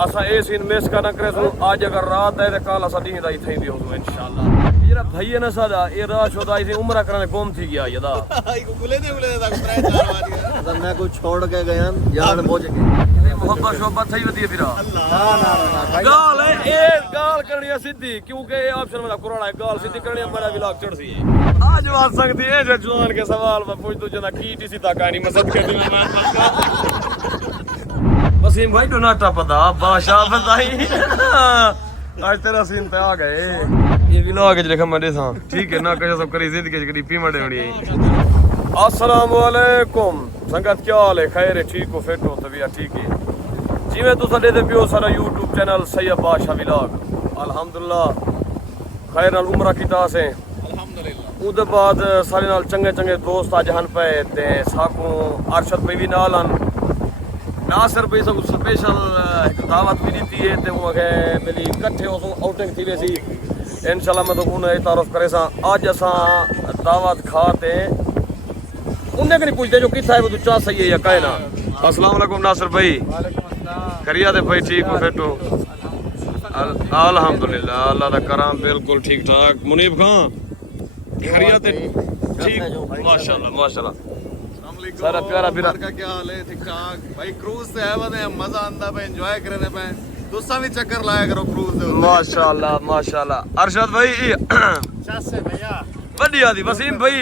असा ए scene miss का न करे सो आज अगर रात है तो कल असा दी दा इथे भी हो इंशाल्लाह जरा भाई है ना सादा ए रात छोदा इथे उम्र करने गुम थी गया यदा को गुले दे तक 3-4 वाली अगर मैं कुछ छोड़ के गया जान बोझ के मोहब्बत शोहब्बत सही होती है फिर ना गाल है ए गाल करनी है सीधी क्योंकि ये ऑप्शन में कुरान है गाल सीधी करनी है बड़ा व्लॉग चढ़ सी है आज बात सकती है जो जवान के सवाल में पूछ दो जना की टीसी ता कहानी में सद के मैं वसीम भाई तो नाटा पता बादशाह बताई आज तेरा सीन पे आ गए ये व्लॉग जो देखा मैं था ठीक है ना कैसे सब करी जिंदगी करी पी मड़े होनी अस्सलाम वालेकुम संगत क्या हाल है खैर है ठीक हो फिट हो तबीयत ठीक है जिवें तुसा दे पियो सारा YouTube चैनल सैयद बादशाह व्लॉग अल्हम्दुलिल्लाह खैर नाल उम्र कीता से अल्हम्दुलिल्लाह उदे बाद सारे नाल चंगे चंगे दोस्त आज हन पे ते साकू अरशद भाई भी नाल हन नासिर भाई सब स्पेशल एक दावत भी दी है ते वो के मिली इकट्ठे हो आउटिंग थी वैसी इंशाल्लाह मैं तो उन्हें तारुफ करे सा आज असा दावत खाते उन्हें नहीं पूछते जो किथा है वो तो चाह सही है या कहे ना अस्सलाम वालेकुम नासिर भाई खरिया दे भाई ठीक हो फिट हो अल्हम्दुलिल्लाह अल्लाह दा करम बिल्कुल ठीक ठाक मुनीब खान खरिया दे ठीक माशाल्लाह माशाल्लाह सारा प्यारा बिरा का क्या हाल है ठीक ठाक भाई क्रूज से आए हुए हैं मजा आंदा पे एंजॉय करने पे तुसा भी चक्कर लाया करो क्रूज दे माशाल्लाह माशाल्लाह अरशद भाई चासे भैया वड्डी आती वसीम भाई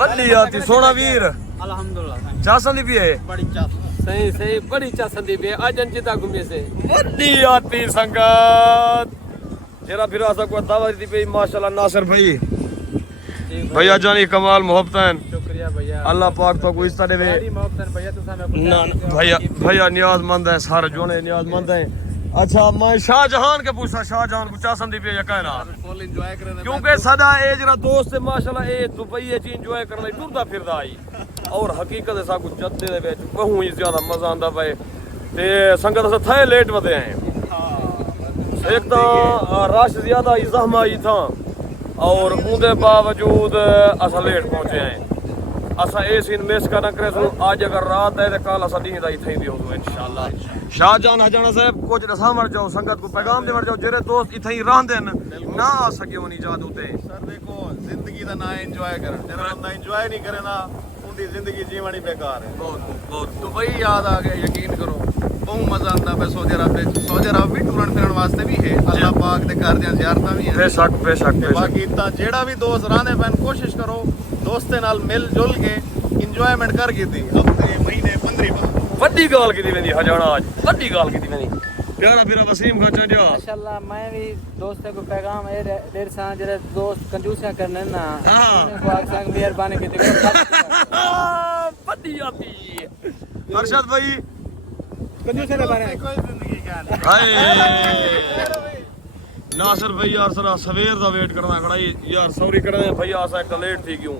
वड्डी आती सोना वीर अल्हम्दुलिल्लाह चासन भी है बड़ी चास सही सही बड़ी चासंदी भी आज अंचिता घूमे से वड्डी आती संगत जरा फिर आसा को दावत दी पे माशाल्लाह नासिर भाई भैया जानी कमाल मोहब्बतन शुक्रिया भैया अल्लाह पाक तो कोई इस तरह वे सारी मोहब्बत भैया तो हमें ना भैया भैया नियाजमंद है सारे जोने नियाजमंद हैं अच्छा मैं शाहजहान के पूछा शाहजहान को चासन दी पे या कहना फुल एंजॉय करने क्योंकि सदा ए जरा दोस्त है माशाल्लाह ए दुबई च एंजॉय करने टुरदा फिरदा आई और हकीकत सा कुछ जद्दे दे विच बहुत ही ज्यादा मजा आंदा पे ते संगत अस थे लेट वदे आए एक तो रश ज्यादा ही ज़हमा ही था और उनके बावजूद असा लेट पहुंचे हैं असा ए सीन मिस का न करे सो आज अगर रात है तो कल असा दी दा इथे भी हो इंशाल्लाह शाहजहान हजाना साहब कुछ दसा मर जाओ संगत को पैगाम दे मर जाओ जेरे दोस्त इथे ही रहंदे ना आ सके उनी जाद उते सर देखो जिंदगी दा ना एंजॉय कर जरा बंदा एंजॉय नहीं करे ना उनकी जिंदगी जीवनी बेकार है बहुत तो वही याद आ गया यकीन करो बहुत मजा आता है सऊदी अरब भी टूरन फिरन वास्ते भी है अल्लाह पाक दे घर दी ज़ियारतां भी है बेशक बाकी इतना जेड़ा भी दोस्त रहने पैन कोशिश करो दोस्ते नाल मिल जुल के इंजॉयमेंट कर गी थी हफ्ते महीने 15 वड्डी गाल की दी वेंदी हजाना आज वड्डी गाल की दी वेंदी प्यारा फिर वसीम खान चल जा माशाल्लाह मैं भी दोस्तों को पैगाम ए डेढ़ सा जरे दोस्त कंजूसियां करने ना उन्हें को आग संग मेहरबानी की दी वड्डी आती अरशद भाई कंजूसियां ने बारे कोई जिंदगी क्या नहीं हाय नासिर भाई यार सरा सवेर दा वेट करना खड़ा यार सॉरी करना भैया आसा एक लेट थी क्यों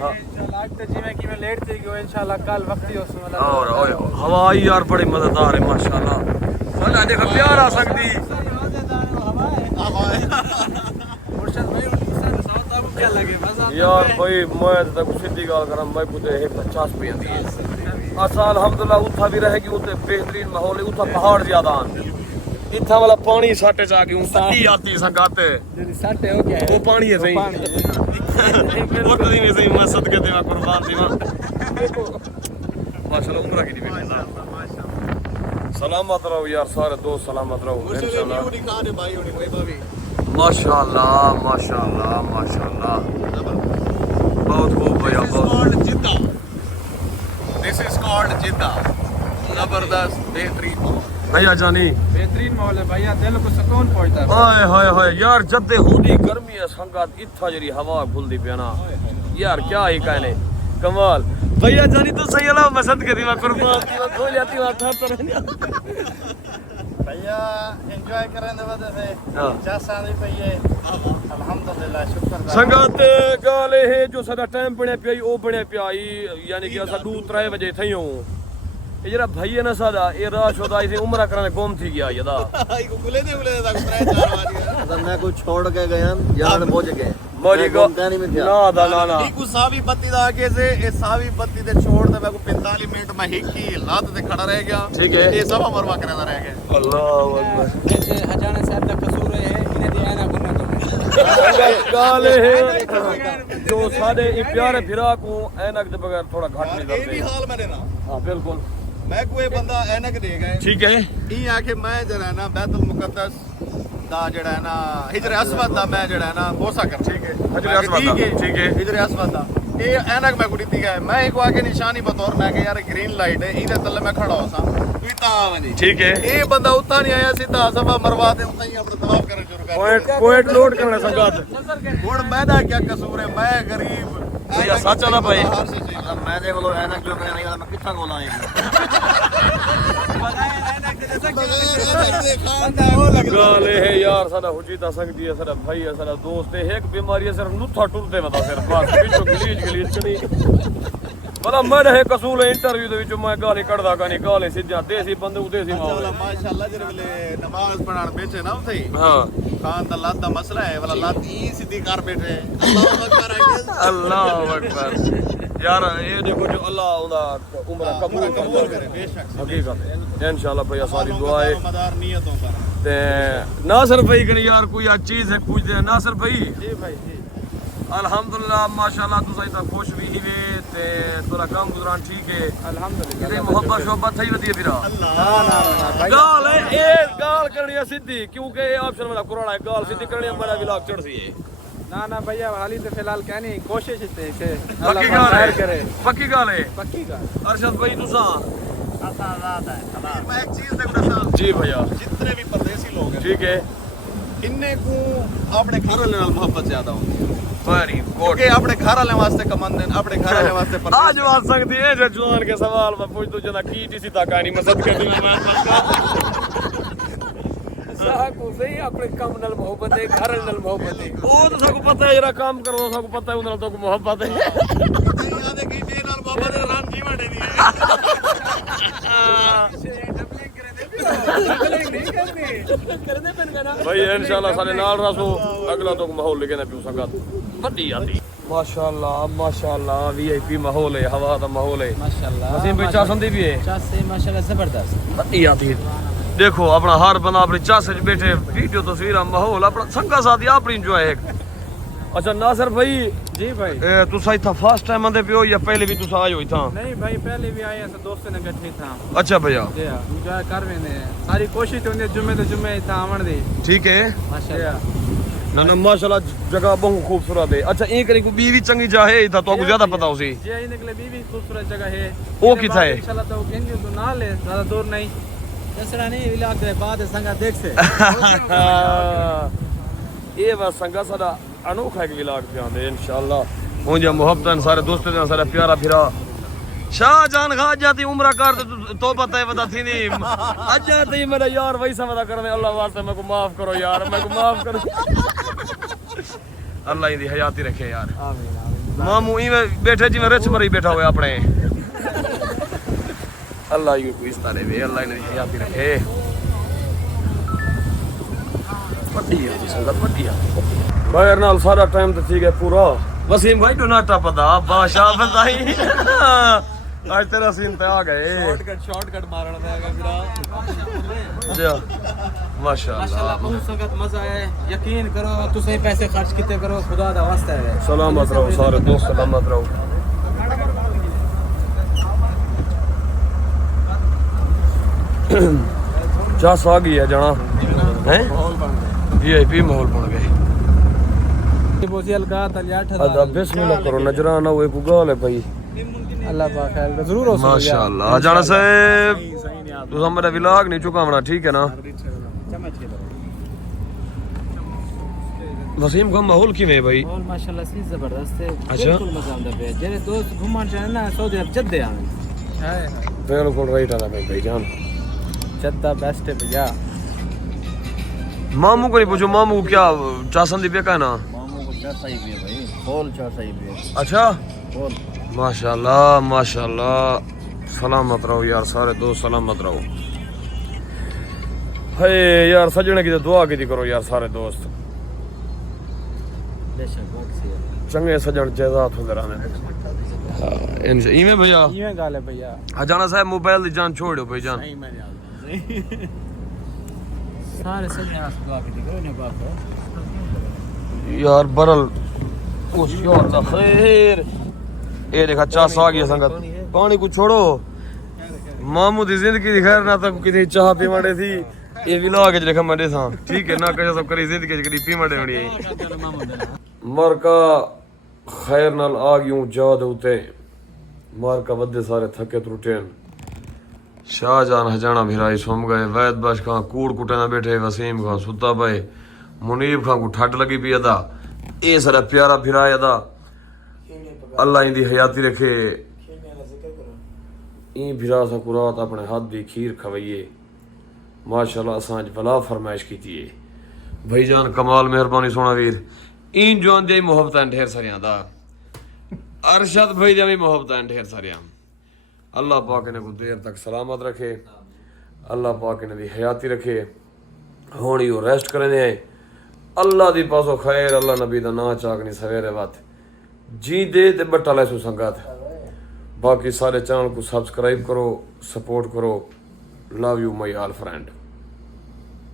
लगता जिਵੇਂ कि मैं लेट थी कि इंशाल्लाह कल वक्त ही उस मतलब और हवाई यार बड़ी मजेदार है माशाल्लाह वाला देखो प्यार आ सकती मुर्शद भाई साउथ आपको क्या लगे मजा यार भाई मैं तक सीधी गाल करा मैं कुते 150 पे आंदी है असा अल्हम्दुलिल्लाह उठा भी रहेगी उते बेहतरीन माहौल है उठा पहाड़ ज्यादा हैं इथा वाला पानी साटे जाके उठी आती संगाते साटे हो गया वो पानी है सही वो तो नहीं सही मैं सदके देवा कुर्बान देवा माशाल्लाह उम्र की दी सलामत रहो यार सारे दोस्त सलामत रहो इंशाल्लाह वीडियो दिखा दे भाई उन्हें कोई भाभी माशाल्लाह माशाल्लाह माशाल्लाह बहुत खूब भैया बहुत जिद्दा दिस इज कॉल्ड जिद्दा जबरदस्त बेहतरीन भैया जानी बेहतरीन माहौल है भैया दिल को सुकून पहुंचता है हाय हाय हाय यार जद्दे होदी गर्मी है संगत इत्था जरी हवा घुलदी पियाना यार क्या ही कहने कमाल भैया जानी तो सही अला मसद के दीवा कुर्बान दीवा खो जाती वा था तो भैया एंजॉय करने वजह से हां चासा नहीं पईए अल्हम्दुलिल्लाह शुक्र संगत गाले है जो सदा टाइम बने पिया ओ बने पियाई यानी कि असा 2-3 बजे थई हूं ये जरा भाई है ना सादा ये रात होदा इथे उम्र करने गुम थी गया यदा को गुले दे तक 3-4 वाली अगर मैं कुछ छोड़ के गया जान बोझ के मोरी को कहानी में क्या? ना दा ना ना हिकू सावी बत्ती दा आगे से ए सावी बत्ती दे छोड़ दे मैं को 45 मिनट में हिकी लात ते खड़ा रह गया। ठीक है। ये सब मरवा करदा रह गया। अल्लाह अकबर जैसे हजाना साहब का कसूर है इन्हें दिया ना गुना गाले है जो साडे ई प्यारे फिरा को ऐनक दे बगैर थोड़ा घट नहीं ये भी करते। हाल मैंने ना हां बिल्कुल मैं कोई बंदा ऐनक दे गए ठीक है ई आके मैं जरा है ना बैतुल मुकद्दस दा जड़ा है ना हिजर अस्वद दा मैं जड़ा है ना बोसा कर। ठीक है हिजर अस्वद दा, ठीक है। हिजर अस्वद दा ये ऐनक मैं गुड़ी दी गए मैं एक आके निशानी बतौर मैं कि यार ग्रीन लाइट है इधर तले मैं खड़ा होसा तू ता आवनी। ठीक है ये बंदा उतना नहीं आया सीधा सभा मरवा दे उतना ही अपना तवाफ करना शुरू कर पॉइंट नोट करना संगत हुन मैदा क्या कसूर है मैं गरीब भैया सच है ना भाई मैं देख लो ऐनक जो कहने का मैं कितना गोला है गाले है यार साडा हुजीता संगती है साडा भाई है साडा दोस्त है एक बीमारी है सिर्फ नुथा टुरते वदा सिर्फ बस बिचो गलीज करी पता मैं है कसूल इंटरव्यू दे विच मैं गाली कढदा कानी गाले सीधा देसी बंदे देसी माहौल माशाल्लाह जरे वेले नमाज पढ़ाण बैठे ना उथे हां खान दा लात दा मसला है वाला लात ई सीधी कर बैठे अल्लाह अकबर अल्लाह अकबर यार ये देखो जो अल्लाह उदा उम्र कबूल करे बेशक हकीकत इंशाल्लाह भैया सारी दुआ है मदार नियतों पर ते नासर भाई कनी यार कोई आज चीज है पूछते हैं नासर भाई जी भाई जी अल्हम्दुलिल्लाह माशाल्लाह तू सही खुश भी ही ते तोरा काम गुजरान ठीक है अल्हम्दुलिल्लाह ये मोहब्बत शोहबत सही वधी फिरा अल्लाह गाल है ए गाल करनी है सीधी क्योंकि ये ऑप्शन वाला कुरान है गाल सीधी करनी है मेरा व्लॉग चढ़ सी है ना भैया हाली तो फिलहाल कहनी कोशिश थे कि पक्की गाल है करे पक्की गाल है पक्की का अरशद भाई तुसा मैं एक चीज देखो साहब जी भैया जितने भी परदेसी लोग हैं ठीक है इन्ने को अपने घर वाले नाल मोहब्बत ज्यादा होती है वेरी गुड क्योंकि अपने घर वाले वास्ते कमांदे अपने घर वाले वास्ते आज बात सकती है जो जवान के सवाल में पूछ दो जना की टीसी तक कहानी में सद कर दूंगा मैं साहब को सही अपने कम नल मोहब्बत है घर नल मोहब्बत है वो तो सबको पता है जरा काम करो सबको पता है उन तो मोहब्बत है याद है कि जे नाल बाबा दे रान जीवन दे दी भाई इंशाल्लाह सारे नाल रसो अगला तो माहौल लेके ना पियो संगत बड़ी आती माशाल्लाह वीआईपी माहौल है हवा का माहौल है माशाल्लाह वसीम भाई चासंदी भी है चास से माशाल्लाह जबरदस्त बड़ी आती देखो अपना हर बंदा अपनी चास बैठे वीडियो तस्वीर माहौल अपना संगा साथ अपनी इंजॉय है अच्छा नासर भाई जी भाई तुसा इतना फर्स्ट टाइम आंदे पियो या पहले भी तुसा आए हो इतना नहीं भाई पहले भी आए ऐसे दोस्तों ने इकट्ठे था अच्छा भैया जी एंजॉय कर रहे हैं सारी कोशिश होनी है जुम्मे तो जुम्मे इतना आवन दी ठीक है माशाल्लाह ना माशाल्लाह जगह बहुत खूबसूरत है अच्छा एक करी को बीवी चंगी जाए था तो आपको ज्यादा पता उसी जी आने के लिए भी खूबसूरत जगह है वो किथा है इंशाल्लाह तो गेंगे तो ना ले ज्यादा दूर नहीं दसरा नहीं इलाके के बाद संगा देख से ये बस संगा साडा अनोखा एक विलाग पे आंदे इंशाल्लाह मुझे मोहब्बत सारे दोस्तों ने सारा प्यारा फिरा शाहजहान खा जाती उम्र कर तो पता है बता थी नहीं आज जाती मेरा यार वैसा मत करने अल्लाह वास्ते मेरे को माफ करो यार मेरे को माफ करो अल्लाह इदी हयाती रखे यार आमीन मामू इवे बैठे जी में रिच मरी बैठा हुआ अपने अल्लाह यू को इस तरह वे अल्लाह इदी हयाती रखे बढ़िया संगत बढ़िया भाई नाल सारा टाइम तो ठीक है पूरा वसीम भाई डोनाटा पता बादशाह बताई आज तेरा सीन पे आ गए शॉर्टकट मारना है मेरा जा माशाल्लाह बहुत संगत मजा है यकीन करो तू सही पैसे खर्च कितने करो खुदा दा वास्ता है सलामत रहो सारे दोस्त सलामत रहो चास आ गई है जाना हैं वीआईपी माहौल बन गए बोसी अलका तलियाठ अदा बिस्मिल्लाह करो नजराना वो पुगाल है भाई अल्लाह पाक खैर जरूर हो माशाल्लाह जाना साहब तू हमारा व्लॉग नहीं चुकावना ठीक है ना वसीम का माहौल किवें है भाई और माशाल्लाह से जबरदस्त है अच्छा। बिल्कुल मजा आंदा पे जेरे दोस्त घूमन जाए ना सऊदी अरब जद्दे आवे है बिल्कुल राइट आला भाई जान जद्दा बेस्ट है भैया मामू को नहीं पूछो मामू को क्या चासंदी पे का ना मामू को चासा ही भी है भाई फॉल चासा ही भी है अच्छा फॉल माशाल्लाह माशाल्लाह सलामत रहो यार सारे दोस्त सलामत रहो है यार सजने की तो दुआ की करो यार सारे दोस्त चंगे सजन जायदाद होंदे रहने हां इनमें भैया इवें गाल है भैया हजाना साहब मोबाइल दी जान छोड़ो भाई जान सारे सजने वास्ते दुआ की करो ने बात यार बरल उस यार दा खैर ये देखा चास आ गई संगत पानी को छोड़ो मामू दी जिंदगी दी खैर ना तो किसी चाह पी मड़े थी ये भी ला के देखा मड़े था ठीक है ना कहे सब करी जिंदगी करी पी मड़े होनी मर का खैर नाल आ गयूं जाद उते मार का बदे सारे थके त्रुटेन शाहजहान हजाना भिराई सोम गए वैद बश खां कूड़ कुटे ना बैठे वसीम खां सुता पे मुनीब खां को ठट लगी पी अदा ए सारा प्यारा भिराई अदा अल्लाह इंदी हयाती रखे ई भिरा सा कुरात अपने हाथ दी खीर खवइए माशाल्लाह असां अज भला फरमाइश कीती है भाईजान कमाल मेहरबानी सोना वीर इन जोन दी मोहब्बतां ढेर सारियां दा अरशद भाई दी मोहब्बतां ढेर सारियां अल्लाह पाक ने को देर तक सलामत रखे अल्लाह पाक ने दी हयाती रखे हुण यो रेस्ट करने आए अल्लाह दी पासो खैर अल्लाह नबी दा ना चाकनी सवेरे वत जी दे ते बट्टा ले सु संगत बाकी सारे चैनल को सब्सक्राइब करो सपोर्ट करो love you my all friend